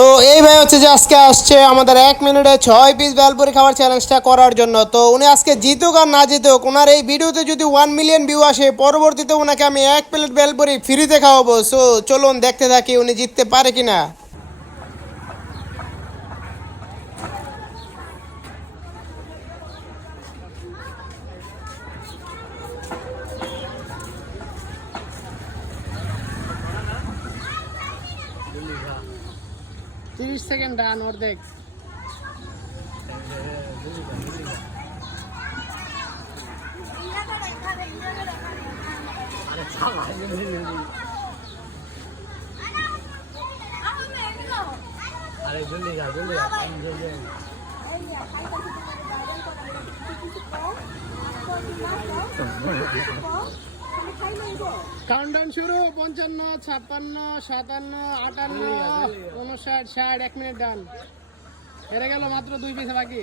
তো এই ভাই হচ্ছে যে আজকে আসছে আমাদের 1 মিনিটে 6 পিস বেলপুরি খাবার চ্যালেঞ্জটা করার জন্য। তো উনি আজকে জিতুক আর না জিতুক, ওনার এই ভিডিওতে যদি 1 মিলিয়ন ভিউ আসে, পরবর্তীতে ওনাকে আমি 1 প্লেট বেলপুরি ফ্রিতে খাওয়াবো। সো চলুন দেখতে থাকি উনি জিততে পারে কিনা। 30 সেকেন্ড ডান অর্ধেক। আরে জলদি যা জলদি যা কাউন্টডাউন শুরু। 55, 56, 57, 58, 59, 60, 1 মিনিট ডান। হেরে গেল, মাত্র 2 পিস বাকি।